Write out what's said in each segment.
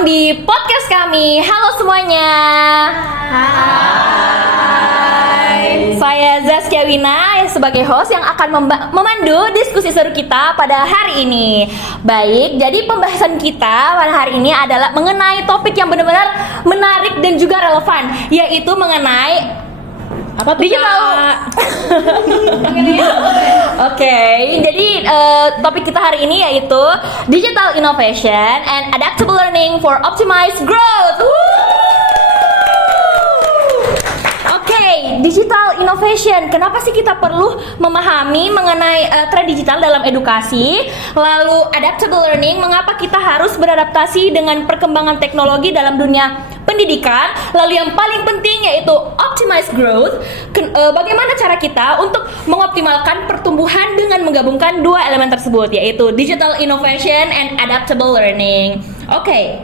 datang di podcast kami. Halo semuanya. Hai. Saya Zaskia Wina sebagai host yang akan memandu diskusi seru kita pada hari ini. Baik, jadi pembahasan kita pada hari ini adalah mengenai topik yang benar-benar menarik dan juga relevan, yaitu mengenai apa tuh, digital. Oke, jadi topik kita hari ini yaitu digital innovation and adaptable learning for optimized growth. Oke, digital innovation. Kenapa sih kita perlu memahami mengenai tren digital dalam edukasi? Lalu adaptable learning, mengapa kita harus beradaptasi dengan perkembangan teknologi dalam dunia pendidikan? Lalu yang paling penting yaitu optimized growth. Bagaimana cara kita untuk mengoptimalkan pertumbuhan dengan menggabungkan dua elemen tersebut, yaitu digital innovation and adaptable learning. Oke.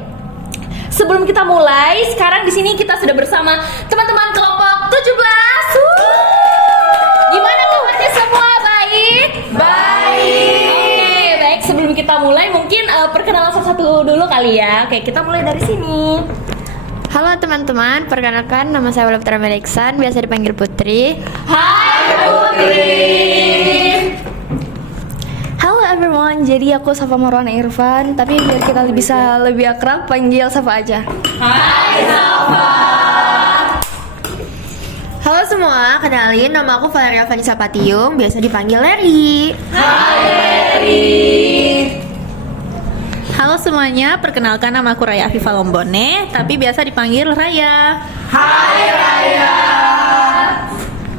Sebelum kita mulai, sekarang di sini kita sudah bersama teman-teman kelompok 17. Gimana kabarnya semua? Baik? Baik. Oke, baik. Sebelum kita mulai, mungkin perkenalan satu-satu dulu kali ya. Oke, kita mulai dari sini. Halo teman-teman, perkenalkan nama saya Wala Putra Meleksan, biasa dipanggil Putri. Hai Putri. Halo everyone, jadi aku Safa Marwana Irfan, tapi biar kita bisa lebih akrab, panggil Safa aja. Hai Safa. Halo semua, kenalin nama aku Valeria Vanessa Patium, biasa dipanggil Leri. Hai Leri. Halo semuanya, perkenalkan nama aku Raya Afifa Lombone, tapi biasa dipanggil Raya. Hai Raya.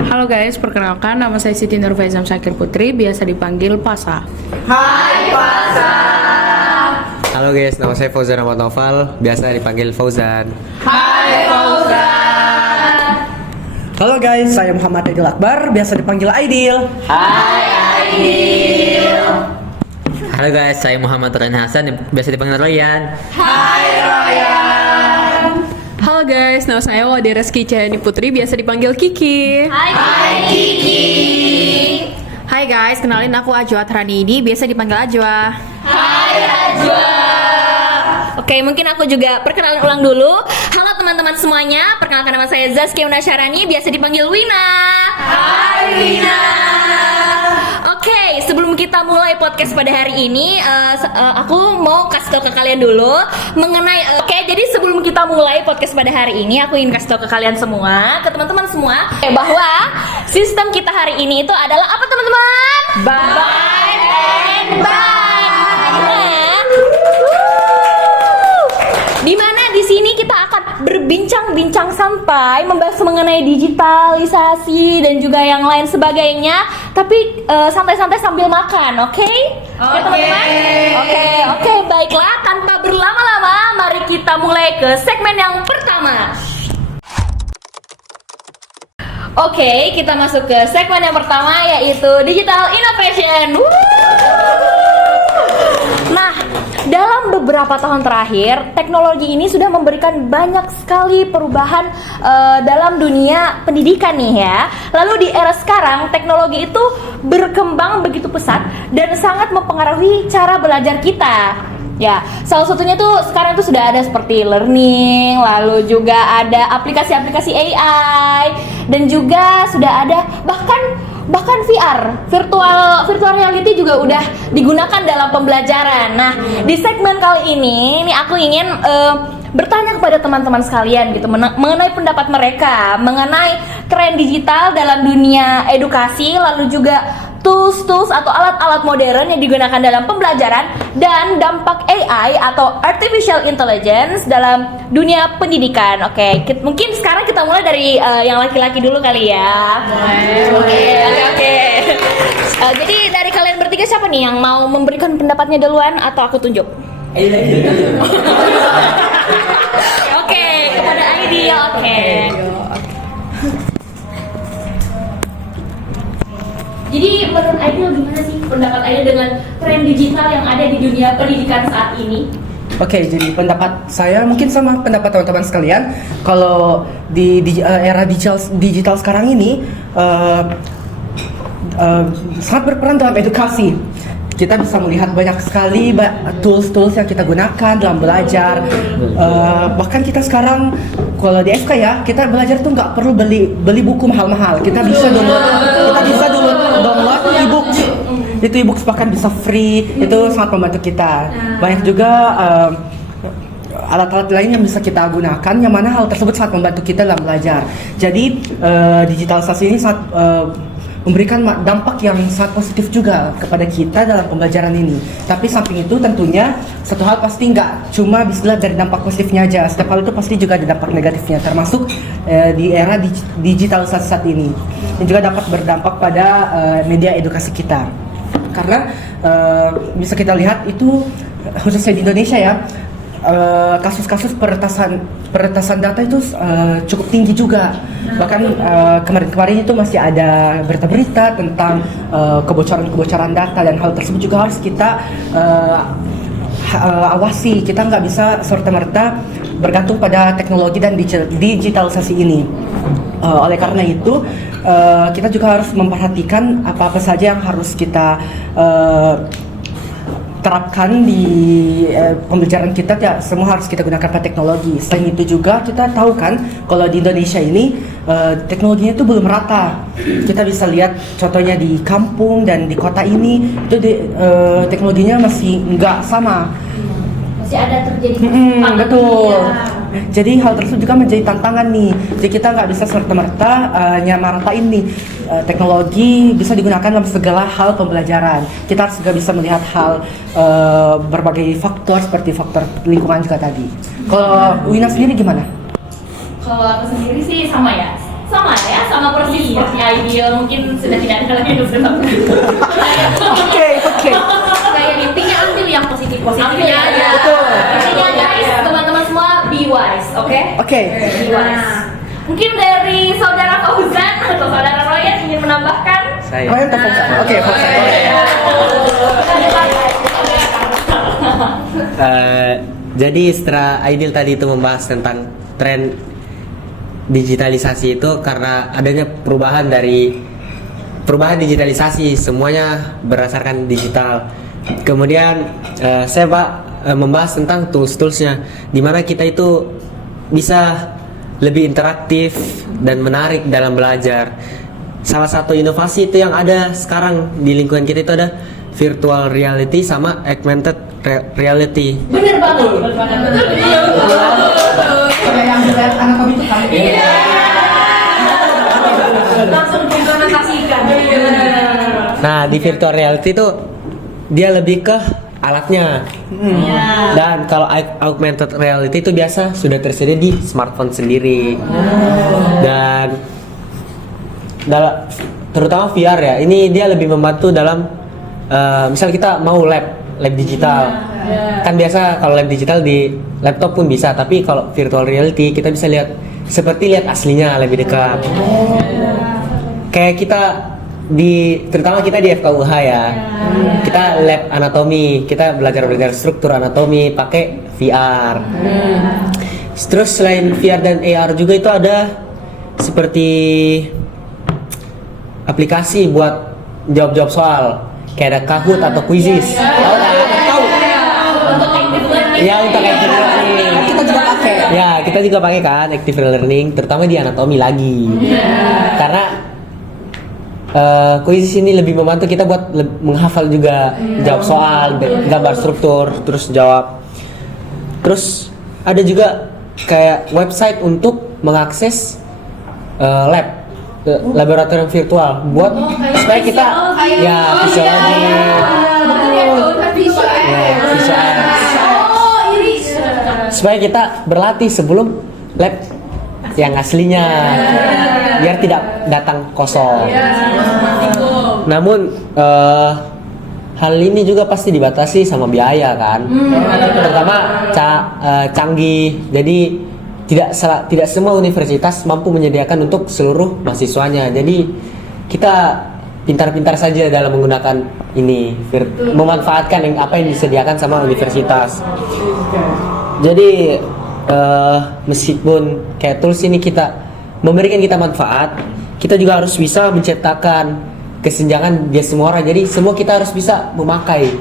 Halo guys, perkenalkan nama saya Siti Nurfaizam Syakir Putri, biasa dipanggil Pasa. Hai Pasa. Halo guys, nama saya Fauzan Ahmad Noval, biasa dipanggil Fauzan. Hai Fauzan. Halo guys, saya Muhammad Aidil Akbar, biasa dipanggil Aidil. Hai Aidil. Halo guys, saya Muhammad Ryan Hasan, biasa dipanggil Ryan. Hai Ryan. Halo guys, nama saya Wadi Reski Cahayani Putri, biasa dipanggil Kiki. Hai Kiki. Hai guys, kenalin aku Ajwa Tranidi, biasa dipanggil Ajwa. Hai Ajwa. Oke, mungkin aku juga perkenalan ulang dulu. Halo teman-teman semuanya, perkenalkan nama saya Zaskia Wina Syarani, biasa dipanggil Wina. Hai Wina. Oke, sebelum kita mulai podcast pada hari ini, aku mau kasih tau ke kalian dulu mengenai. Oke, jadi sebelum kita mulai podcast pada hari ini, aku ingin kasih tau ke kalian semua, ke teman-teman semua, bahwa sistem kita hari ini itu adalah apa teman-teman? Bind and Bind. Dimana di sini kita akan berbincang-bincang santai membahas mengenai digitalisasi dan juga yang lain sebagainya, tapi santai-santai sambil makan, oke? Oke teman-teman? Oke, baiklah, tanpa berlama-lama, mari kita mulai ke segmen yang pertama. Oke, kita masuk ke segmen yang pertama, yaitu digital innovation. Nah, dalam beberapa tahun terakhir, teknologi ini sudah memberikan banyak sekali perubahan dalam dunia pendidikan nih ya. Lalu di era sekarang, teknologi itu berkembang begitu pesat dan sangat mempengaruhi cara belajar kita. Ya, salah satunya tuh sekarang tuh sudah ada seperti learning, lalu juga ada aplikasi-aplikasi AI, dan juga sudah ada bahkan VR, virtual reality juga udah digunakan dalam pembelajaran. Nah, di segmen kali ini aku ingin bertanya kepada teman-teman sekalian gitu mengenai pendapat mereka mengenai tren digital dalam dunia edukasi, lalu juga tools atau alat-alat modern yang digunakan dalam pembelajaran dan dampak AI atau artificial intelligence dalam dunia pendidikan. Oke, mungkin sekarang kita mulai dari yang laki-laki dulu kali ya. Oke. Jadi dari kalian bertiga siapa nih yang mau memberikan pendapatnya duluan atau aku tunjuk? Oke, kepada Aidil. Oke. Jadi menurut Aidil gimana sih pendapat Aidil dengan tren digital yang ada di dunia pendidikan saat ini? Oke, jadi pendapat saya mungkin sama pendapat teman-teman sekalian. Kalau di era digital sekarang ini sangat berperan dalam edukasi. kita bisa melihat banyak sekali tools-tools yang kita gunakan dalam belajar. Bahkan kita sekarang kalau di FK ya, kita belajar tuh nggak perlu beli buku mahal-mahal. Kita bisa download e-book. Itu e-book bahkan bisa free. Itu sangat membantu kita. Banyak juga alat-alat lain yang bisa kita gunakan, yang mana hal tersebut sangat membantu kita dalam belajar. Jadi digitalisasi ini sangat memberikan dampak yang sangat positif juga kepada kita dalam pembelajaran ini. Tapi samping itu tentunya satu hal pasti nggak cuma bisa dilihat dari dampak positifnya aja. Setiap hal itu pasti juga ada dampak negatifnya, termasuk di era digitalisasi saat ini. Dan juga dapat berdampak pada media edukasi kita. Karena bisa kita lihat itu khususnya di Indonesia ya, kasus-kasus peretasan data itu cukup tinggi juga. Bahkan kemarin-kemarin itu masih ada berita-berita tentang kebocoran-kebocoran data, dan hal tersebut juga harus kita awasi. Kita nggak bisa serta-merta bergantung pada teknologi dan digitalisasi ini. Oleh karena itu kita juga harus memperhatikan apa-apa saja yang harus kita terapkan di pembelajaran kita. Ya, semua harus kita gunakan pada teknologi. Selain itu juga kita tahu kan kalau di Indonesia ini teknologinya itu belum merata. Kita bisa lihat contohnya di kampung dan di kota ini itu teknologinya masih nggak sama. Masih ada terjadi betul. Jadi hal tersebut juga menjadi tantangan nih. Jadi kita nggak bisa serta-merta nyamaratain nih teknologi bisa digunakan dalam segala hal pembelajaran. Kita harus juga bisa melihat hal berbagai faktor seperti faktor lingkungan juga tadi. Kalau Wina sendiri gimana? Kalau aku sendiri sih sama persis seperti Ideal. Mungkin sudah tidak ada lagi yang bersama. Oke. Kayak intinya ambil yang positif-positifnya aja. Betul. Intinya guys, teman-teman semua be wise, oke? Oke. Be wise. Mungkin dari saudara Fauzan atau saudara Royan ingin menambahkan? Saya. Royan atau Fauzan? Oke, Fauzan. Jadi setelah Aidil tadi itu membahas tentang tren digitalisasi itu, karena adanya perubahan digitalisasi, semuanya berdasarkan digital. Kemudian saya membahas tentang tools-toolsnya, di mana kita itu bisa lebih interaktif dan menarik dalam belajar. Salah satu inovasi itu yang ada sekarang di lingkungan kita itu ada virtual reality sama augmented reality. Bener banget. Kayak yang lihat anatomi itu kan? Iya. Langsung diimplementasikan. Nah, di virtual reality itu dia lebih ke alatnya. Dan kalau augmented reality itu biasa sudah tersedia di smartphone sendiri. Dan terutama VR ya, ini dia lebih membantu dalam misal kita mau lab digital. Kan biasa kalau lab digital di laptop pun bisa, tapi kalau virtual reality kita bisa lihat seperti lihat aslinya lebih dekat. Kayak kita terutama kita di FKUH ya, kita lab anatomi, kita belajar struktur anatomi pakai VR. Terus selain VR dan AR juga itu ada seperti aplikasi buat jawab soal, kayak ada Kahoot atau Quizzes. Tahu? Ya, untuk active learning. Kita juga pakai. Ya, kita juga pakai kan active learning, terutama di anatomi lagi. Karena Quizzes ini lebih membantu kita buat menghafal juga, jawab soal, gambar struktur, terus jawab. Terus ada juga kayak website untuk mengakses laboratorium virtual buat supaya kita visual supaya kita berlatih sebelum lab yang aslinya, biar tidak datang kosong. Namun hal ini juga pasti dibatasi sama biaya kan, terutama canggih. Jadi tidak semua universitas mampu menyediakan untuk seluruh mahasiswanya. Jadi kita pintar-pintar saja dalam menggunakan ini, memanfaatkan apa yang disediakan sama universitas. Jadi meskipun kayak tools ini kita memberikan kita manfaat, kita juga harus bisa menciptakan kesenjangan dia semua orang. Jadi semua kita harus bisa memakai.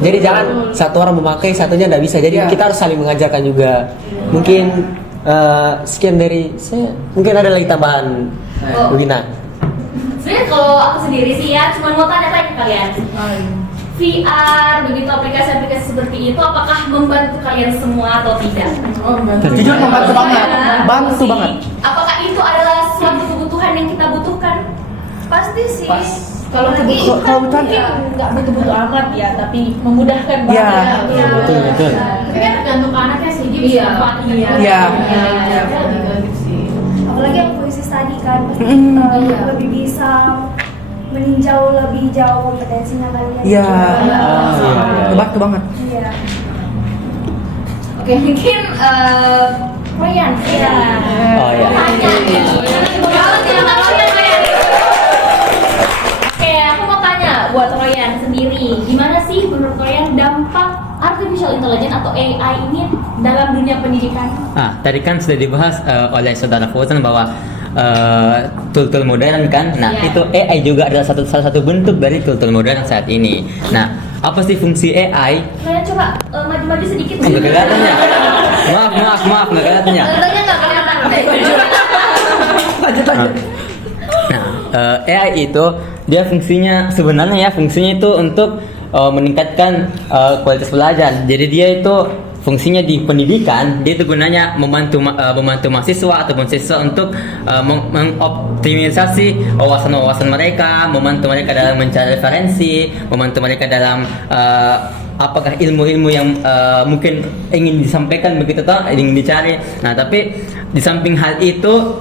Jadi jangan satu orang memakai, satunya tidak bisa. Jadi kita harus saling mengajarkan juga. Mungkin sekian dari saya. Mungkin ada lagi tambahan, Wina. Sebenarnya kalau aku sendiri sih ya, cuma mau tanya-tanya ke kalian. VR, begitu aplikasi-aplikasi seperti itu, apakah membantu kalian semua atau tidak? Jujur membantu banget, bantu banget. Apakah itu adalah suatu kebutuhan yang kita butuhkan? Pasti sih. Kalau kebutuhan nggak butuh-butuh amat ya, tapi memudahkan banget. Iya. Betul. Tapi kan tergantung ke anaknya sih, dia bisa manfaatkan. Iya. Apalagi yang puisi tadi kan pasti lebih bisa meninjau lebih jauh kompetensinya kalian. Iya. iya. Bantu banget. Iya. Oke, mungkin Ryan. Iya. Oh iya. Tanya nih. Oke, aku mau tanya buat Royan sendiri, gimana sih menurut Royan dampak artificial intelligence atau AI ini dalam dunia pendidikan? Tadi kan sudah dibahas oleh saudara Fauzan bahwa tool-tool modern kan. Nah, Iya. itu AI juga adalah salah satu bentuk dari tool-tool modern saat ini. Nah, apa sih fungsi AI? Kalian coba maju-maju sedikit. Nggak kelihatan ya? Maaf, nggak kelihatan ya? Contohnya nggak kelihatan. Lanjut. Nah, AI itu dia fungsinya itu untuk meningkatkan kualitas belajar. Jadi dia itu fungsinya di pendidikan, dia itu gunanya membantu mahasiswa ataupun siswa untuk mengoptimisasi wawasan mereka, membantu mereka dalam mencari referensi, membantu mereka dalam apakah ilmu-ilmu yang mungkin ingin disampaikan begitu toh, ingin dicari. Nah, tapi di samping hal itu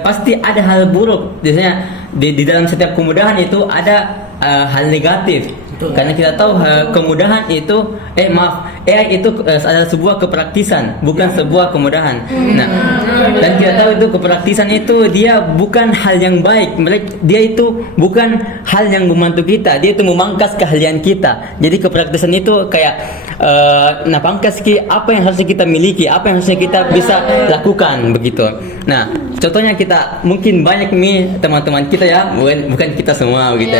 pasti ada hal buruk. Biasanya di dalam setiap kemudahan itu ada hal negatif. Karena kita tahu kemudahan itu AI itu adalah sebuah kepraktisan, bukan sebuah kemudahan. Nah, dan kita tahu itu kepraktisan itu dia bukan hal yang baik. Dia itu bukan hal yang membantu kita, dia itu memangkas keahlian kita. Jadi kepraktisan itu kayak pangkas apa yang harusnya kita miliki, apa yang harusnya kita bisa lakukan begitu. Nah, contohnya kita mungkin banyak nih teman-teman kita ya, bukan kita semua begitu.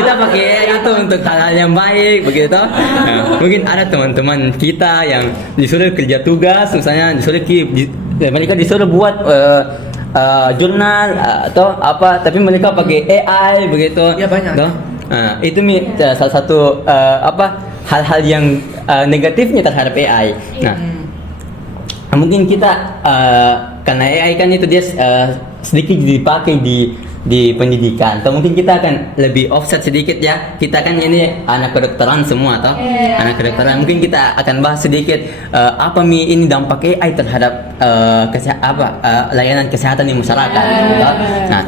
Kita pakai itu untuk hal-hal yang baik begitu. Nah, mungkin ada teman-teman kita yang disuruh kerja tugas, misalnya mereka disuruh buat jurnal atau apa, tapi mereka pakai AI begitu. Ya, banyak. Toh? Nah, itu salah satu hal-hal yang negatifnya terhadap AI. Nah, mungkin kita karena AI kan itu dia sedikit dipakai di pendidikan, atau mungkin kita akan lebih offset sedikit ya. Kita kan ini anak kedokteran semua toh, anak kedokteran. Mungkin kita akan bahas sedikit apa ini dampak AI terhadap layanan kesehatan di masyarakat. Toh? Nah,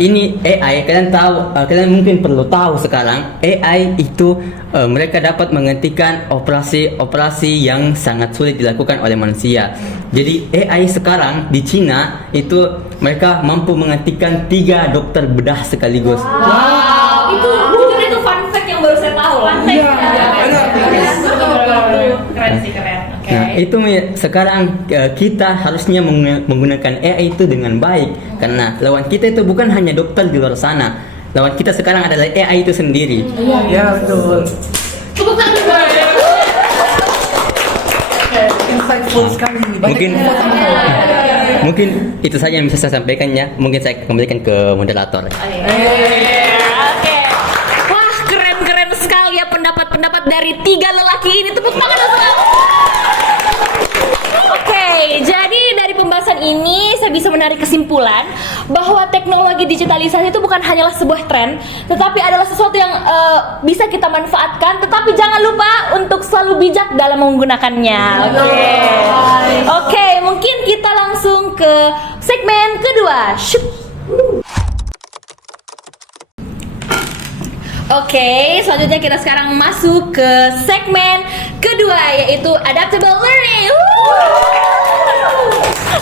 ini AI kalian mungkin perlu tahu sekarang AI itu mereka dapat menghentikan operasi yang sangat sulit dilakukan oleh manusia. Jadi AI sekarang di Cina itu mereka mampu menghentikan 3 dokter bedah sekaligus. Wow, itu fun fact yang baru saya tahu. Keren sih, keren. Oke. Nah, itu sekarang kita harusnya menggunakan AI itu dengan baik, karena lawan kita itu bukan hanya dokter di luar sana. Lawan kita sekarang adalah AI itu sendiri. Ya, betul. Tepuk tangan. Insightful sekali. Mungkin itu saja yang bisa saya sampaikan ya. Mungkin saya kembalikan ke moderator. Oke. Wah, keren sekali ya pendapat-pendapat dari 3 lelaki ini. Tepuk tangan semua. Oke, jadi dari pembahasan ini saya bisa menarik kesimpulan bahwa teknologi digitalisasi itu bukan hanyalah sebuah tren, tetapi adalah sesuatu yang bisa kita manfaatkan, tetapi jangan lupa untuk selalu bijak dalam menggunakannya. Oke, mungkin kita langsung ke segmen kedua. Oke, selanjutnya kita sekarang masuk ke segmen kedua, yaitu adaptable learning.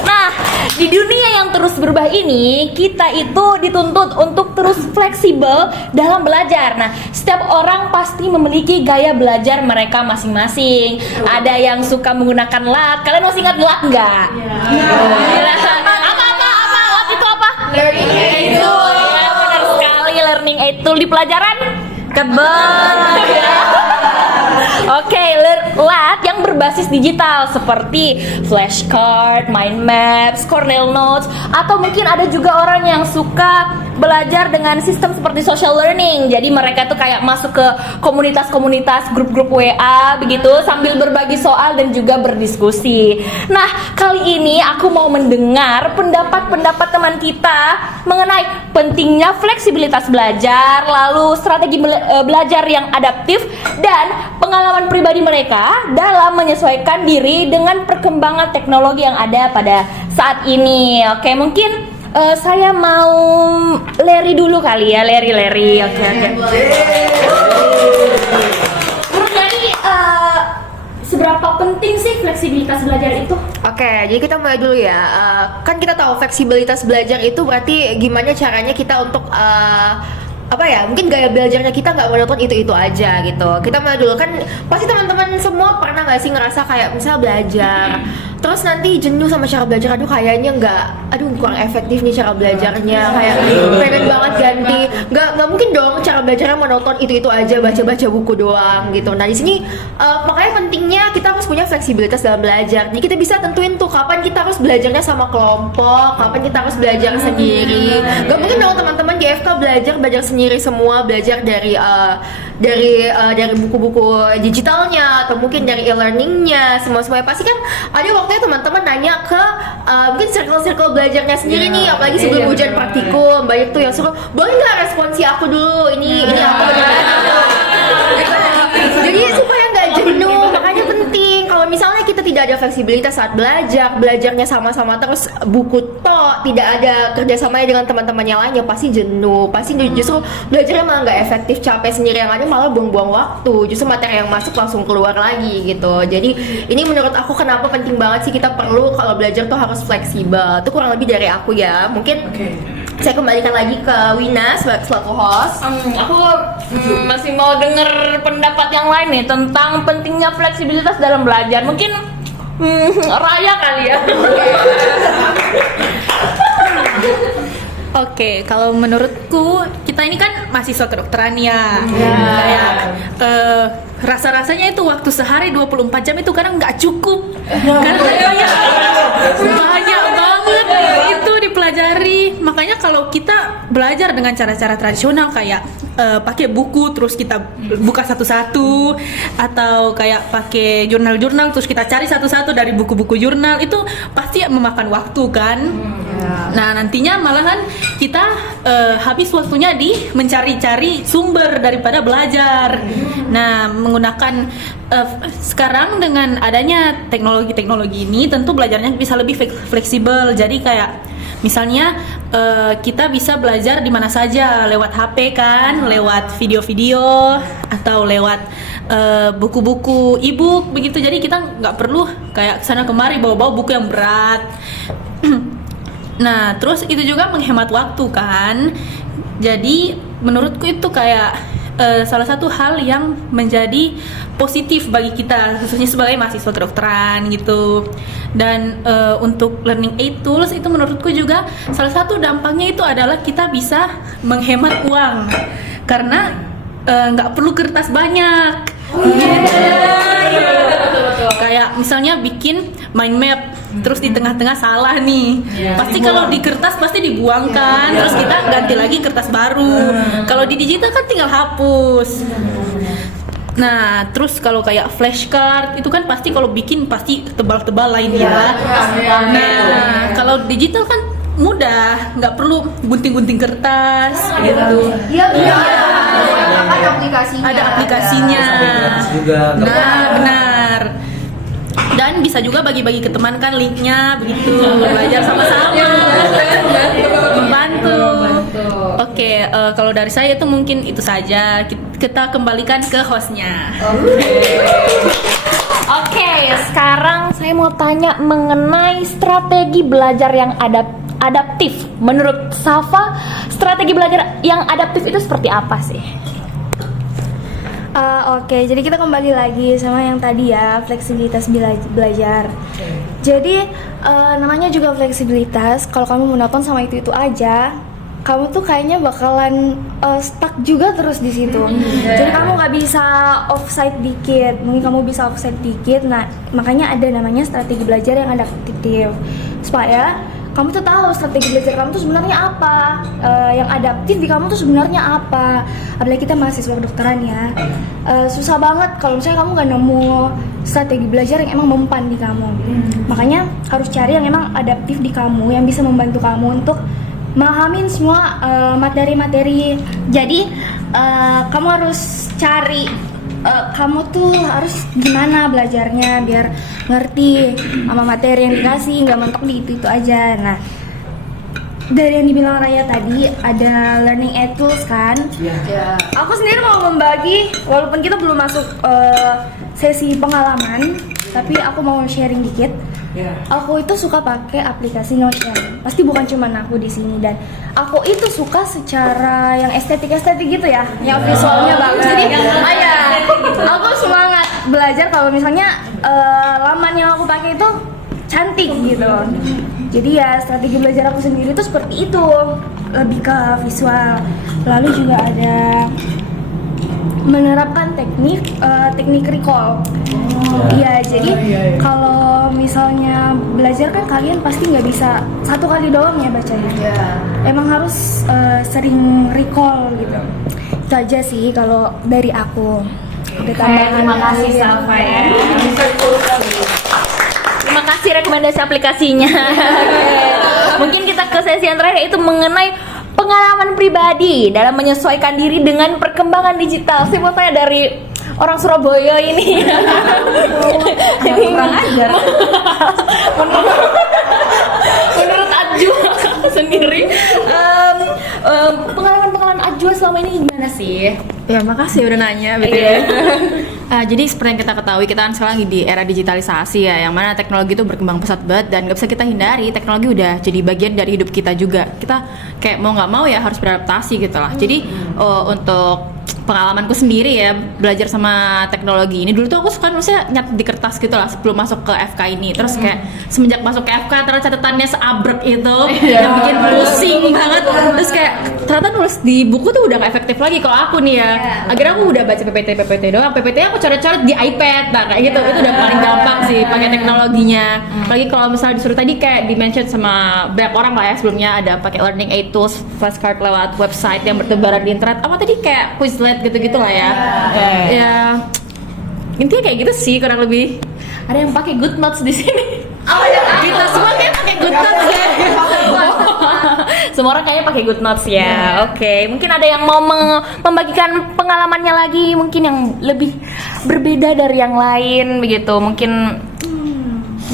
Nah, di dunia yang terus berubah ini, kita itu dituntut untuk terus fleksibel dalam belajar. Nah, setiap orang pasti memiliki gaya belajar mereka masing-masing. Ada yang suka menggunakan LAT. Kalian masih ingat LAT nggak? Apa? LAT itu apa? Learning betul di pelajaran? Kebal. Oke, LAT yang berbasis digital seperti flashcard, mind maps, Cornell Notes, atau mungkin ada juga orang yang suka belajar dengan sistem seperti social learning. Jadi mereka tuh kayak masuk ke komunitas-komunitas, grup-grup WA begitu sambil berbagi soal dan juga berdiskusi. Nah, kali ini aku mau mendengar pendapat-pendapat teman kita mengenai pentingnya fleksibilitas belajar, lalu strategi belajar yang adaptif dan pengalaman pribadi mereka dalam menyesuaikan diri dengan perkembangan teknologi yang ada pada saat ini. Oke, mungkin saya mau Larry dulu kali ya, Larry. Oke. Menurut Larry, seberapa penting sih fleksibilitas belajar itu? Oke, jadi kita mulai dulu ya. Kan kita tahu fleksibilitas belajar itu berarti gimana caranya kita untuk mungkin gaya belajarnya kita nggak monoton itu aja gitu. Kita mulai dulu, kan pasti teman-teman semua pernah nggak sih ngerasa kayak misal belajar terus nanti jenuh sama cara belajar, kayaknya kurang efektif nih cara belajarnya, kayak pengen banget ganti. Nggak mungkin dong cara belajarnya monoton itu aja, baca buku doang gitu. Nah di sini makanya pentingnya kita harus punya fleksibilitas dalam belajar. Jadi kita bisa tentuin tuh kapan kita harus belajarnya sama kelompok, kapan kita harus belajar sendiri. Nggak mungkin dong teman-teman di FK belajar sendiri semua, belajar dari buku-buku digitalnya atau mungkin dari e-learningnya, semuanya pasti kan ada waktunya teman-teman nanya ke mungkin circle belajarnya sendiri nih, apalagi sebelum ujian praktikum banyak tuh yang suruh boleh nggak responsi aku dulu, ini aku bagaimana. Jadi supaya nggak jenuh, makanya penting kalau misalnya kita tidak ada fleksibilitas saat belajarnya sama-sama terus buku tok, tidak ada kerjasamanya dengan teman-teman yang lain, ya pasti jenuh, pasti justru belajarnya malah nggak efektif, capek sendiri, yang ada malah buang-buang waktu, justru materi yang masuk langsung keluar lagi gitu. Jadi ini menurut aku kenapa penting banget sih kita perlu kalau belajar tuh harus fleksibel. Itu kurang lebih dari aku ya. Mungkin saya kembalikan lagi ke Wina selaku host. Aku masih mau denger pendapat yang lain nih tentang pentingnya fleksibilitas dalam belajar. Mungkin Raya kali ya. Oke, kalau menurutku kita ini kan mahasiswa kedokteran ya. Kayak rasa-rasanya itu waktu sehari 24 jam itu kadang nggak cukup. Karena banyak banget itu dipelajari. Makanya kalau kita belajar dengan cara-cara tradisional kayak pakai buku terus kita buka satu-satu, atau kayak pakai jurnal-jurnal terus kita cari satu-satu dari buku-buku jurnal, itu pasti memakan waktu kan. Nah nantinya malahan kita habis waktunya di mencari-cari sumber daripada belajar. Nah menggunakan sekarang dengan adanya teknologi-teknologi ini tentu belajarnya bisa lebih fleksibel. Jadi kayak misalnya kita bisa belajar di mana saja lewat HP kan, lewat video-video atau lewat buku-buku e-book begitu. Jadi kita nggak perlu kayak kesana kemari bawa-bawa buku yang berat. Nah, terus itu juga menghemat waktu kan. Jadi menurutku itu kayak salah satu hal yang menjadi positif bagi kita, khususnya sebagai mahasiswa kedokteran gitu. Dan untuk learning aid tools itu menurutku juga salah satu dampaknya itu adalah kita bisa menghemat uang karena nggak perlu kertas banyak. Kayak misalnya bikin mind map terus di tengah-tengah salah nih, pasti kalau di kertas pasti dibuang kan, terus kita ganti lagi kertas baru. Kalau di digital kan tinggal hapus. Nah terus kalau kayak flashcard itu kan pasti kalau bikin pasti tebal-tebal lain ya. Nah kalau digital kan mudah, nggak perlu gunting-gunting kertas gitu. Ada aplikasinya. Nah benar. Dan bisa juga bagi-bagi ke teman kan linknya begitu, belajar sama-sama, membantu. Oke, kalau dari saya itu mungkin itu saja. Kita kembalikan ke hostnya. Oke, sekarang saya mau tanya mengenai strategi belajar yang adaptif. Menurut Safa, strategi belajar yang adaptif itu seperti apa sih? Oke, jadi kita kembali lagi sama yang tadi ya, fleksibilitas belajar. Jadi namanya juga fleksibilitas. Kalau kamu monoton sama itu aja, kamu tuh kayaknya bakalan stuck juga terus di situ. Jadi kamu nggak bisa offside dikit, mungkin kamu bisa offside dikit. Nah, makanya ada namanya strategi belajar yang adaptif, supaya kamu tuh tahu strategi belajar kamu tuh sebenarnya apa, yang adaptif di kamu tuh sebenarnya apa. Apalagi kita mahasiswa kedokteran ya, susah banget kalau misalnya kamu nggak nemu strategi belajar yang emang mempan di kamu. Makanya harus cari yang emang adaptif di kamu, yang bisa membantu kamu untuk memahamin semua materi-materi. Jadi kamu harus cari kamu tuh harus gimana belajarnya biar ngerti sama materi yang dikasih, nggak mentok di itu aja. Nah, dari yang dibilang Raya tadi ada learning tools kan. Aku sendiri mau membagi, walaupun kita belum masuk sesi pengalaman, tapi aku mau sharing dikit. Aku itu suka pakai aplikasi Notion. Pasti bukan cuma aku di sini, dan aku itu suka secara yang estetik gitu ya, yang visualnya bagus. Jadi, aku semangat belajar kalau misalnya laman yang aku pakai itu cantik gitu. Jadi ya strategi belajar aku sendiri itu seperti itu, lebih ke visual. Lalu juga ada menerapkan teknik recall. Iya, jadi kalau misalnya belajar kan kalian pasti nggak bisa satu kali doang ya bacanya. Emang harus sering recall gitu. Itu aja sih kalau dari aku. Terima kasih Safa ya. Terima kasih rekomendasi aplikasinya. Mungkin kita ke sesi yang terakhir, yaitu mengenai pengalaman pribadi dalam menyesuaikan diri dengan perkembangan digital. Saya mau tanya dari orang Surabaya ini. Kurang ajar. Menurut Ajwa sendiri, pengalaman Ajwa selama ini gimana sih? Ya, makasih udah nanya. Jadi seperti yang kita ketahui, kita kan sekarang lagi di era digitalisasi ya, yang mana teknologi itu berkembang pesat banget dan gak bisa kita hindari, teknologi udah jadi bagian dari hidup kita juga. Kita kayak mau nggak mau ya harus beradaptasi gitu lah. Jadi untuk pengalamanku sendiri ya, belajar sama teknologi ini, dulu tuh aku suka nulisnya nyatet di kertas gitu lah sebelum masuk ke FK ini. Terus kayak semenjak masuk ke FK ternyata catatannya seabrek itu dan bikin pusing banget. Terus kayak ternyata nulis di buku tuh udah gak efektif lagi kalau aku nih ya. Akhirnya aku udah baca PPT doang. PPT aku coret-coret di iPad, nah kayak gitu. Itu udah paling gampang sih pakai teknologinya. Apalagi kalau misalnya disuruh tadi kayak di mention sama banyak orang lah ya sebelumnya, ada pakai learning aid tools, flashcard lewat website yang bertebaran di internet. Apa tadi kayak Quizlet gitu-gitu lah ya. Ya intinya kayak gitu sih kurang lebih. Ada yang pakai Good Notes di sini. Kita semua kayak pakai Good Notes ya. Semua orang kayaknya pakai Good Notes ya. Oke, mungkin ada yang mau membagikan pengalamannya lagi, mungkin yang lebih berbeda dari yang lain begitu. Mungkin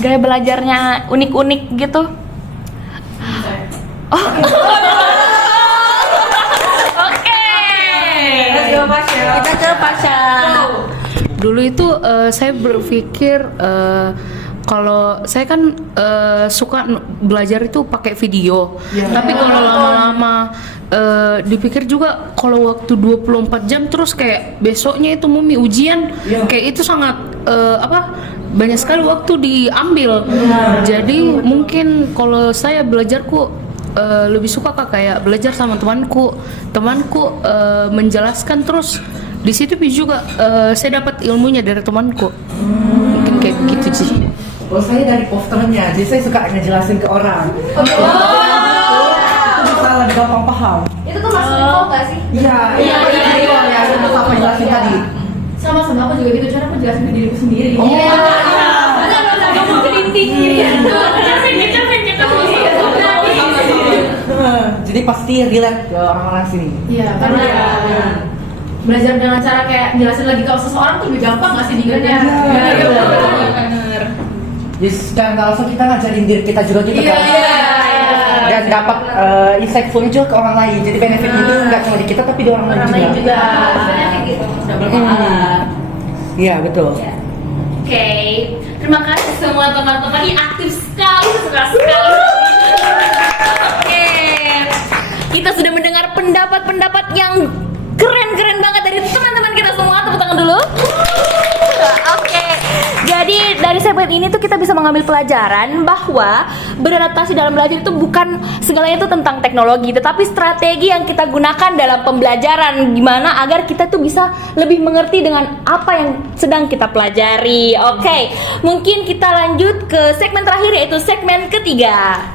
gaya belajarnya unik-unik gitu. Oke. Kita ke Pasha. Dulu itu saya berpikir kalau saya kan suka belajar itu pakai video. Tapi kalau lama-lama dipikir juga kalau waktu 24 jam terus kayak besoknya itu mumi ujian, kayak itu sangat banyak sekali waktu diambil. Jadi mungkin kalau saya belajarku lebih suka kayak belajar sama temanku menjelaskan, terus di situ juga saya dapat ilmunya dari temanku. Mungkin kayak gitu sih. Oh, saya dari posternya, jadi saya suka ngejelasin ke orang. Itu bisa lebih gampang paham. Itu tuh masuk recall nggak sih? Iya, itu apa jelasin tadi. Sama aku juga gitu, cara aku jelasin ke diriku sendiri. Kamu kelinting Jadi pasti relate ke orang-orang sini. Iya, karena belajar dengan cara kayak jelasin lagi ke seseorang tuh lebih gampang nggak sih diingatnya? Iya, benar. Jadi secara nggak langsung kita ngajarin diri kita juga gitu kan. Dan dapat insightful juga ke orang lain. Jadi benefit itu nggak cuma di kita tapi di orang lain juga. Iya, betul. Oke, terima kasih semua teman-teman. Ini aktif sekali, suka sekali. Oke, kita sudah mendengar pendapat-pendapat yang keren-keren banget dari teman-teman kita semua. Tepuk tangan dulu. Oke, jadi dari segmen ini tuh kita bisa mengambil pelajaran bahwa beradaptasi dalam belajar itu bukan segalanya itu tentang teknologi, tetapi strategi yang kita gunakan dalam pembelajaran, gimana agar kita tuh bisa lebih mengerti dengan apa yang sedang kita pelajari. Oke, mungkin kita lanjut ke segmen terakhir, yaitu segmen ketiga.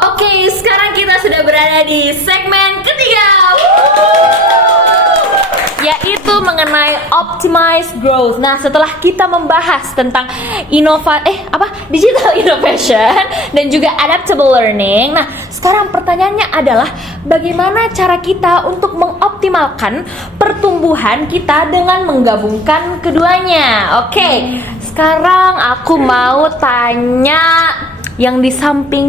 Oke, sekarang kita sudah berada di segmen ketiga, yaitu mengenai optimize growth. Nah, setelah kita membahas tentang digital innovation dan juga adaptable learning. Nah, sekarang pertanyaannya adalah bagaimana cara kita untuk mengoptimalkan pertumbuhan kita dengan menggabungkan keduanya. Oke, sekarang aku mau tanya yang di samping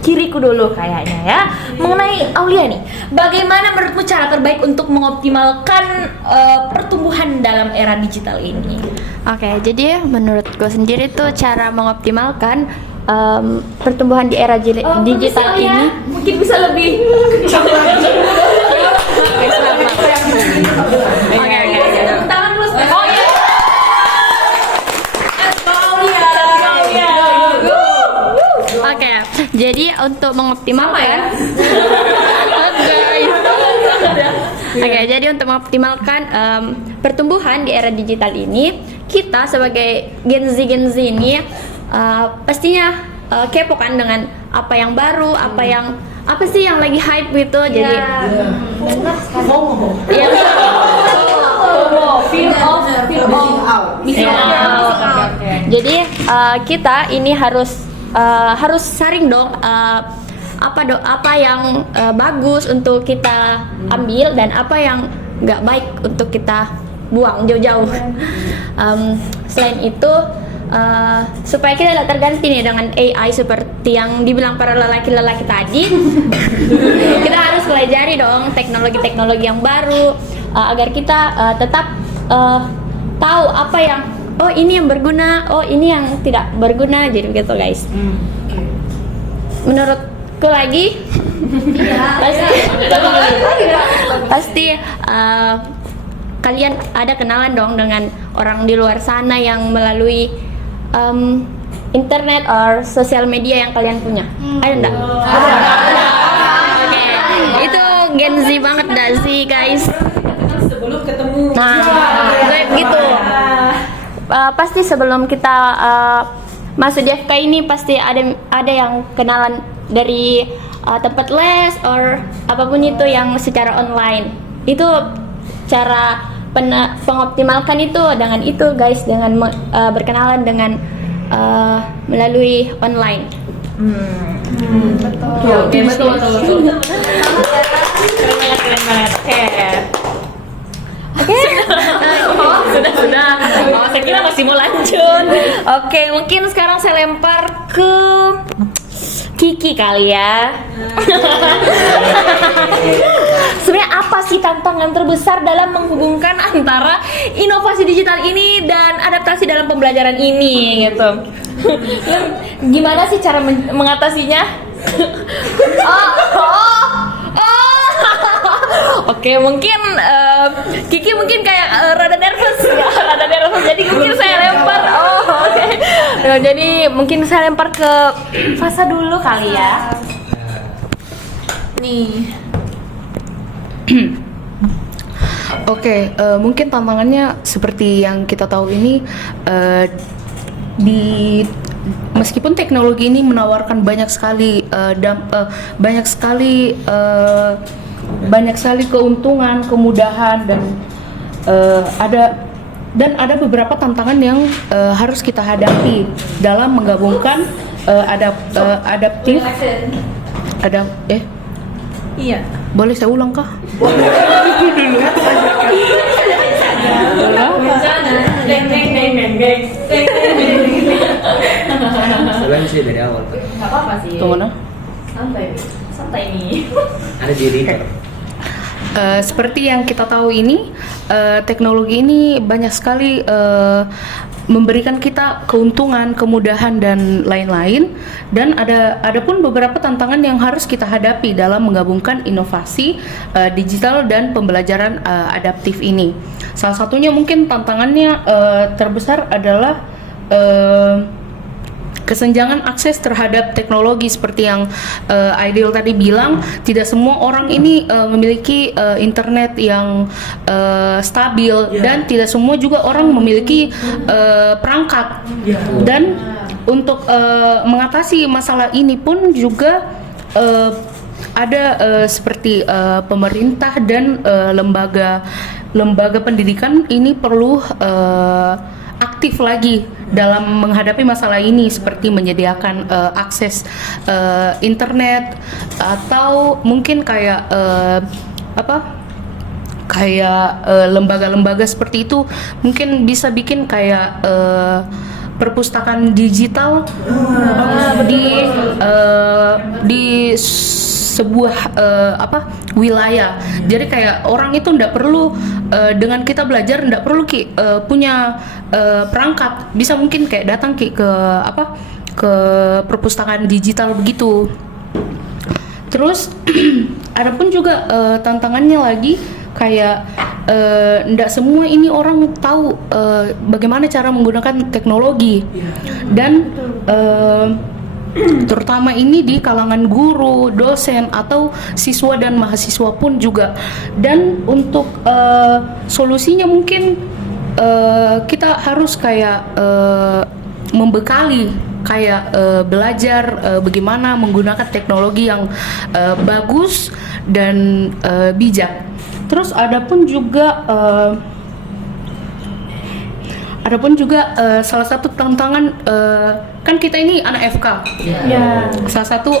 kiriku dulu kayaknya ya, mengenai Aulia nih. Bagaimana menurutmu cara terbaik untuk mengoptimalkan pertumbuhan dalam era digital ini? Oke, jadi menurutku sendiri tuh cara mengoptimalkan pertumbuhan di era digital ini. Mungkin bisa lebih. Tangan terus. Oh iya. Oke, jadi untuk mengoptimalkan Oke, jadi untuk mengoptimalkan pertumbuhan di era digital ini, kita sebagai Gen Z ini pastinya kepo kan dengan apa yang baru, apa sih yang lagi hype gitu. Jadi Jadi kita ini harus saring dong apa yang bagus untuk kita ambil dan apa yang nggak baik untuk kita buang jauh-jauh. Selain itu supaya kita tidak terganti nih dengan AI seperti yang dibilang para lelaki-lelaki tadi, kita harus pelajari dong teknologi-teknologi yang baru agar kita tetap tahu apa yang ini yang berguna, ini yang tidak berguna, jadi begitu guys. Menurutku lagi, pasti kalian ada kenalan dong dengan orang di luar sana yang melalui internet or sosial media yang kalian punya. Ada enggak? Oke, itu Gen Z banget dah sih guys. Sebelum ketemu. Nah, kayak gitu. Pasti sebelum kita masuk di FK ini pasti ada yang kenalan dari tempat les or apapun itu yang secara online. Itu cara pengoptimalkan itu dengan itu guys, dengan berkenalan dengan melalui online. Betul. Keren banget. Oke. Sudah. Saya kira masih mau lanjut. Oke, mungkin sekarang saya lempar ke Kiki kali ya. Sebenarnya apa sih tantangan terbesar dalam menghubungkan antara inovasi digital ini dan adaptasi dalam pembelajaran ini gitu? Gimana sih cara mengatasinya? Oke, mungkin Kiki mungkin kayak rada nervous, jadi mungkin saya lempar. Oke. Jadi mungkin saya lempar ke Fasa dulu kali ya. Nih. Oke, mungkin tantangannya seperti yang kita tahu ini, meskipun teknologi ini menawarkan banyak sekali keuntungan, kemudahan dan ada beberapa tantangan yang harus kita hadapi dalam menggabungkan adaptif. Iya. Boleh saya ulang kah? Ulang sih dari awal. Gak apa-apa sih. Tunggu nah. Santai nih. Ada di editor. Seperti yang kita tahu ini, teknologi ini banyak sekali memberikan kita keuntungan, kemudahan dan lain-lain. Dan ada pun beberapa tantangan yang harus kita hadapi dalam menggabungkan inovasi digital dan pembelajaran adaptif ini. Salah satunya mungkin tantangannya terbesar adalah kesenjangan akses terhadap teknologi seperti yang Aidil tadi bilang. Tidak semua orang ini memiliki internet yang stabil, dan tidak semua juga orang memiliki perangkat. Dan untuk mengatasi masalah ini pun juga ada seperti pemerintah dan lembaga pendidikan ini perlu aktif lagi dalam menghadapi masalah ini, seperti menyediakan akses internet, atau mungkin kayak lembaga-lembaga seperti itu mungkin bisa bikin kayak perpustakaan digital di sebuah wilayah. Jadi kayak orang itu ndak perlu dengan kita belajar ndak perlu punya perangkat, bisa mungkin kayak datang ke perpustakaan digital begitu. Terus ada pun juga tantangannya lagi kayak ndak semua ini orang tahu bagaimana cara menggunakan teknologi, dan terutama ini di kalangan guru, dosen, atau siswa dan mahasiswa pun juga. Dan untuk solusinya mungkin kita harus kayak membekali kayak belajar bagaimana menggunakan teknologi yang bagus dan bijak. Terus ada pun juga salah satu tantangan, kan kita ini anak FK. Salah satu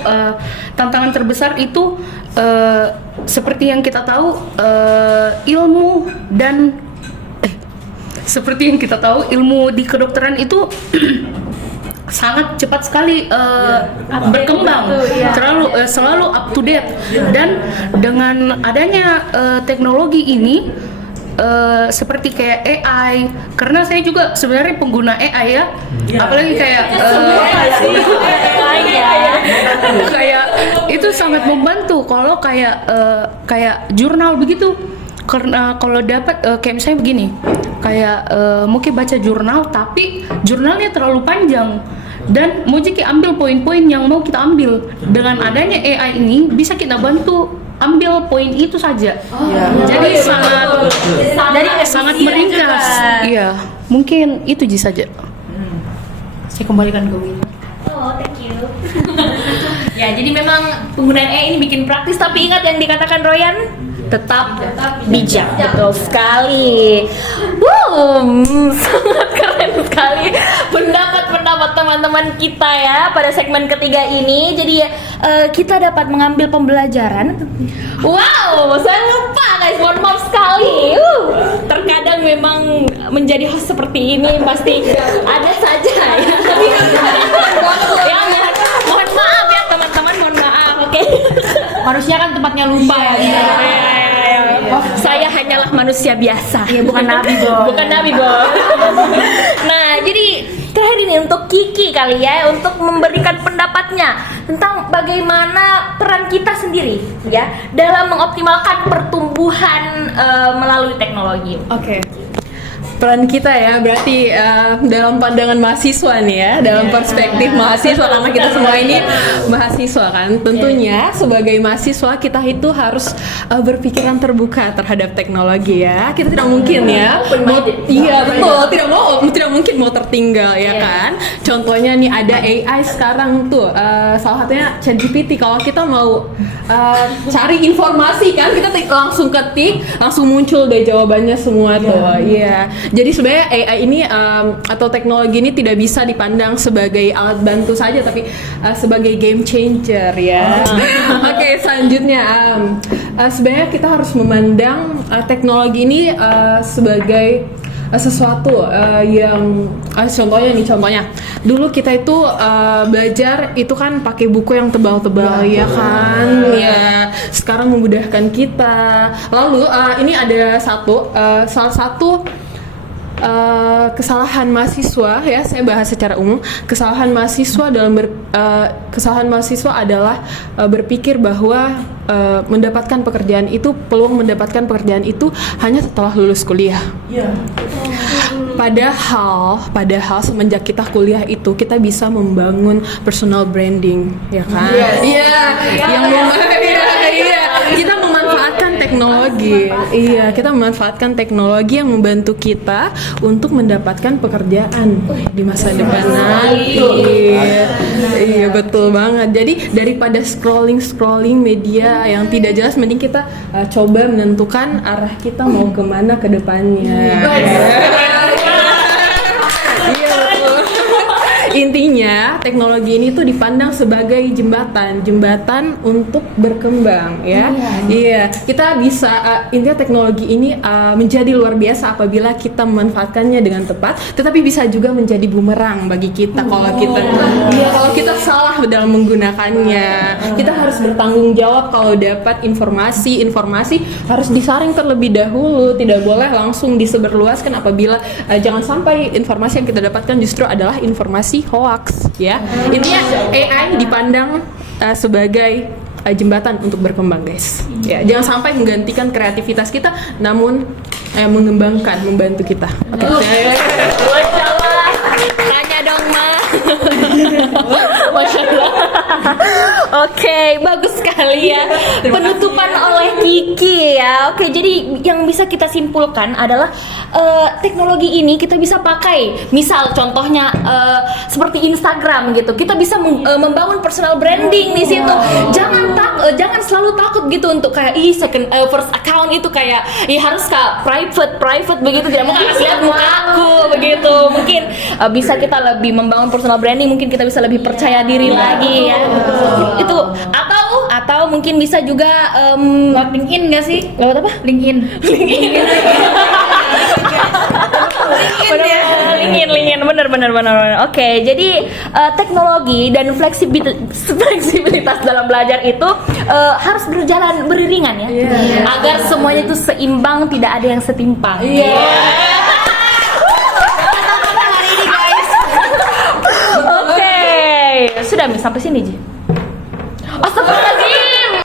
tantangan terbesar itu seperti yang kita tahu ilmu di kedokteran itu sangat cepat sekali berkembang, selalu up to date. Dan dengan adanya teknologi ini seperti kayak AI, karena saya juga sebenarnya pengguna AI ya, apalagi kayak kayak itu sangat membantu kalau kayak jurnal begitu. Karena kalau dapat kayak misalnya begini, kayak mungkin baca jurnal tapi jurnalnya terlalu panjang, dan mau jika ambil poin-poin yang mau kita ambil, dengan adanya AI ini bisa kita bantu ambil poin itu saja. Jadi sangat meringkas. Iya, mungkin itu saja. Saya kembalikan ke Win. Oh, thank you. Ya, jadi memang penggunaan AI ini bikin praktis, tapi ingat yang dikatakan Royan, tetap bijak. Betul sekali. Sangat keren sekali pendapat teman-teman kita ya pada segmen ketiga ini. Jadi kita dapat mengambil pembelajaran. Wow, saya lupa guys, mohon maaf sekali. Terkadang memang menjadi host seperti ini pasti ada saja ya. Ya, mohon maaf ya teman-teman, mohon maaf. Oke. Manusia kan tempatnya lupa ya. Saya hanyalah manusia biasa. Iya, bukan nabi, Bo. Bukan nabi, Bo. Nah, jadi terakhir ini untuk Kiki kali ya, untuk memberikan pendapatnya tentang bagaimana peran kita sendiri ya dalam mengoptimalkan pertumbuhan melalui teknologi. Oke. Peran kita ya berarti dalam pandangan mahasiswa nih ya, dalam perspektif mahasiswa, karena kita semua ini mahasiswa kan. Tentunya sebagai mahasiswa kita itu harus berpikiran terbuka terhadap teknologi ya. Kita tidak mungkin ya tidak mungkin mau tertinggal ya kan. Contohnya nih ada AI sekarang tuh, salah satunya ChatGPT. Kalau kita mau cari informasi kan, kita langsung ketik, langsung muncul deh jawabannya semua tuh. Iya. Jadi sebenarnya AI ini atau teknologi ini tidak bisa dipandang sebagai alat bantu saja, tapi sebagai game changer ya. Oke, selanjutnya sebenarnya kita harus memandang teknologi ini sebagai sesuatu yang contohnya dulu kita itu belajar itu kan pakai buku yang tebal-tebal ya kan ya, sekarang memudahkan kita. Lalu ini ada salah satu kesalahan mahasiswa ya, saya bahas secara umum. Kesalahan mahasiswa adalah berpikir bahwa mendapatkan pekerjaan itu, peluang mendapatkan pekerjaan itu hanya setelah lulus kuliah. Padahal semenjak kita kuliah itu kita bisa membangun personal branding, ya kan? Kita memanfaatkan teknologi. Iya, kita memanfaatkan teknologi yang membantu kita untuk mendapatkan pekerjaan di masa depan nanti. Iya, betul banget. Jadi daripada scrolling media yang tidak jelas, mending kita coba menentukan arah kita mau kemana ke depannya. Iya, betul. Intinya teknologi ini tuh dipandang sebagai jembatan untuk berkembang, ya. Iya, kita bisa intinya teknologi ini menjadi luar biasa apabila kita memanfaatkannya dengan tepat, tetapi bisa juga menjadi bumerang bagi kita kalau kita salah dalam menggunakannya. Kita harus bertanggung jawab kalau dapat informasi harus disaring terlebih dahulu, tidak boleh langsung disebarluaskan apabila jangan sampai informasi yang kita dapatkan justru adalah informasi hoax, ya. Intinya AI dipandang sebagai jembatan untuk berkembang, guys. Ya, jangan sampai menggantikan kreativitas kita, namun membantu kita. Oke. Masya Allah. Tanya dong, Ma. Masya Allah. Oke, bagus sekali ya penutupan oleh Kiki ya. Oke, jadi yang bisa kita simpulkan adalah teknologi ini kita bisa pakai. Misal contohnya seperti Instagram gitu. Kita bisa membangun personal branding di situ. Jangan selalu takut gitu untuk kayak first account itu kayak harus private begitu, tidak mau kasih lihat muka aku begitu. Mungkin bisa kita lebih membangun personal branding, mungkin kita bisa lebih percaya diri lagi ya. Itu atau mungkin bisa juga lewat LinkedIn nggak sih? Lewat apa? LinkedIn. Bener. Oke, jadi teknologi dan fleksibilitas dalam belajar itu harus berjalan beriringan ya, agar semuanya itu seimbang, tidak ada yang setimpang. Oke, sudah sampai sini Ji. Astagfirullahaladzim.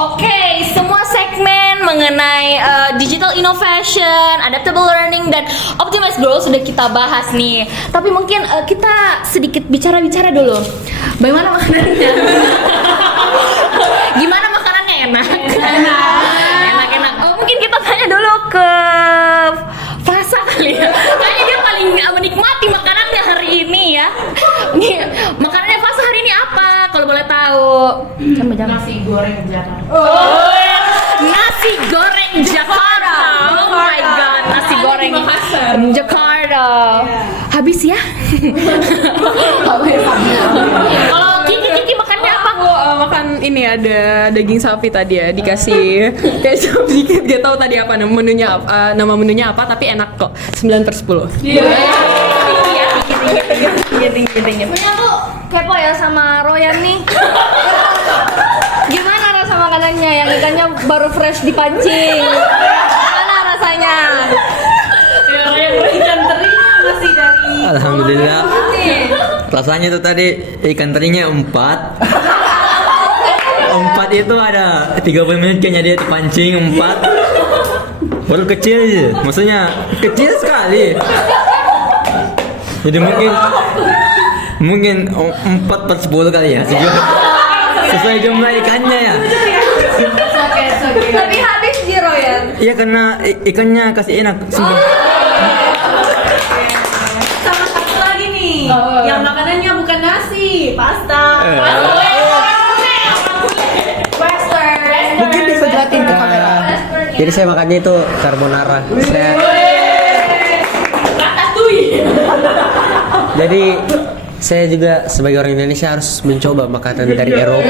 Oke, semua segmen mengenai digital innovation, adaptable learning, dan optimized growth sudah kita bahas nih. Tapi mungkin kita sedikit bicara dulu. Bagaimana makanannya? Gimana makanannya? Enak. Oh, mungkin kita tanya dulu ke Fasa kali ya. Kayaknya dia paling menikmati makanannya hari ini ya. Nih, makanannya Fasa hari ini apa? Kalau boleh tahu. Nasi goreng Jakarta. Nasi goreng Jakarta. Oh my god, nasi goreng Jakarta. Habis ya? Kalau Kiki makannya apa? Aku makan ini, ada daging sapi tadi ya, dikasih kecap dikit, gak tahu tadi apa nama menunya apa, tapi enak kok. 9/10. Punya aku kepo ya sama Royan nih. Gimana rasa makanannya yang ikannya baru fresh dipancing? Gimana rasanya? Ikan teri masih dari. Alhamdulillah. Rasanya tuh tadi ikan terinya 4 itu ada 30 menit kayaknya dia dipancing 4. Baru kecil aja, maksudnya kecil sekali. Jadi mungkin 4/10 kali ya, sesuai jumlah ikannya ya. Tapi habis di Royan. Iya, karena ikannya kasih enak sumpah. Sama satu lagi nih, yang makanannya bukan nasi, pasta. Western. Mungkin bisa jelatin ke kamera. Jadi saya makannya itu carbonara. Jadi saya juga sebagai orang Indonesia harus mencoba makanan dari Eropa.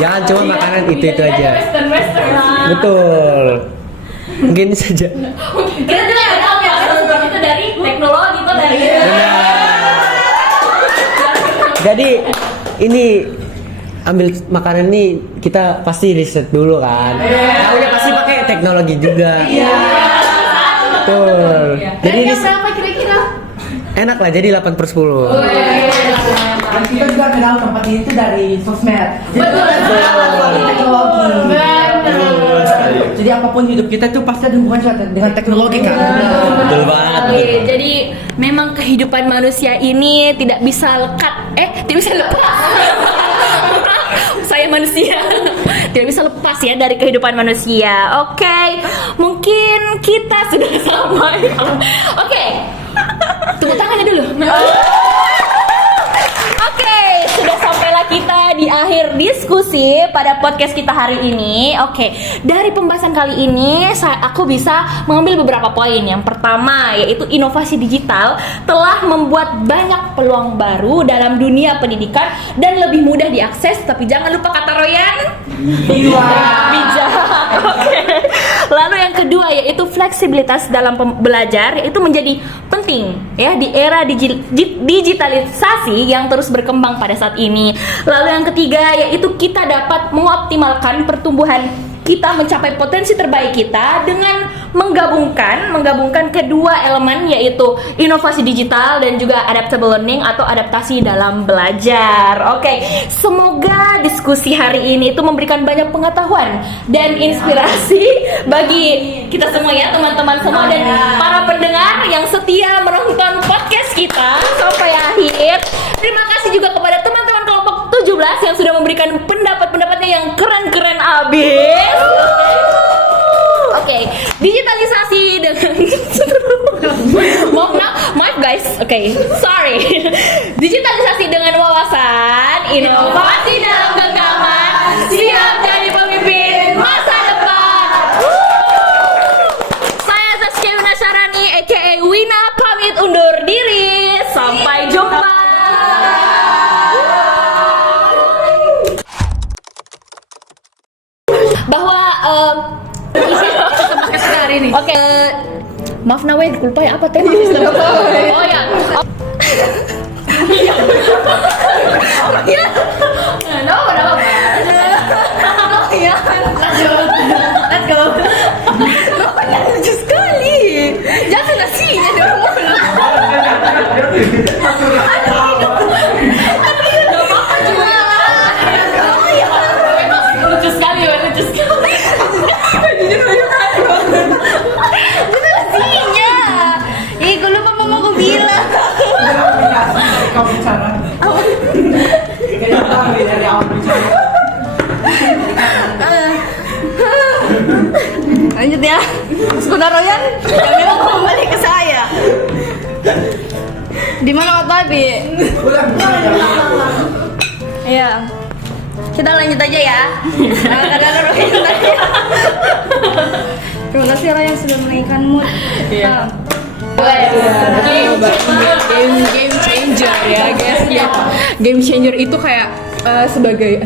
Jangan cuma makanan itu aja. Western. Betul. Mungkin saja. Kita juga tahu ya, itu dari teknologi itu dari. Jadi ini ambil makanan ini kita pasti riset dulu kan. Tahunya pasti pakai teknologi juga. Betul. Jadi ini berapa kira-kira? enak lah, jadi 8/10. Dan kita juga kenal tempat ini tuh dari sosmed. Betul. Teknologi. Jadi apapun hidup kita tuh pasti ada hubungannya dengan teknologi kan. Betul banget. Oke, jadi memang kehidupan manusia ini tidak bisa tidak bisa lepas. Saya manusia tidak bisa lepas ya dari kehidupan manusia. Oke, mungkin kita sudah sampai. Oke, tepuk tangannya dulu. Oke, sudah sampailah kita di akhir diskusi pada podcast kita hari ini. Oke, dari pembahasan kali ini aku bisa mengambil beberapa poin. Yang pertama yaitu inovasi digital telah membuat banyak peluang baru dalam dunia pendidikan dan lebih mudah diakses. Tapi jangan lupa kata Royan, bijak. Oke. Lalu yang kedua yaitu fleksibilitas dalam belajar, yaitu menjadi penting ya di era digitalisasi yang terus berkembang pada saat ini. Lalu yang ketiga yaitu kita dapat mengoptimalkan pertumbuhan kita mencapai potensi terbaik kita dengan menggabungkan kedua elemen yaitu inovasi digital dan juga adaptable learning atau adaptasi dalam belajar. Oke, semoga diskusi hari ini itu memberikan banyak pengetahuan dan inspirasi bagi kita semua ya, teman-teman semua dan para pendengar yang setia menonton podcast kita sampai akhir. Terima kasih juga kepada teman-teman kelompok 17 yang sudah memberikan pendapat-pendapatnya yang keren-keren abis. Oke, digitalisasi dengan maaf guys. Oke, sorry. Digitalisasi dengan wawasan, inovasi dalam genggaman, siap jadi pemimpin masa depan. Saya Zaskia Winasarani aka Wina pamit undur diri. Sampai jumpa. Bahwa Oke, maaf Nawe, lupa ya apa tema? Oh ya. No, ya. Let's go. Ya, lucu sekali. Jangan nasinya dong. Lucu sekali, lucu sekali. Gue lupa mama gue bilang. Kau bicara. Dari awal bicara. Lanjut ya. Sebentar Royan, yang memang kembali ke saya. Di mana tadi? Iya. Kita lanjut aja ya. Kadang-kadang Royan tadi. Terima kasih Royan sudah menaikkan mood. Iya. Game changer ya guys ya. Game changer itu kayak sebagai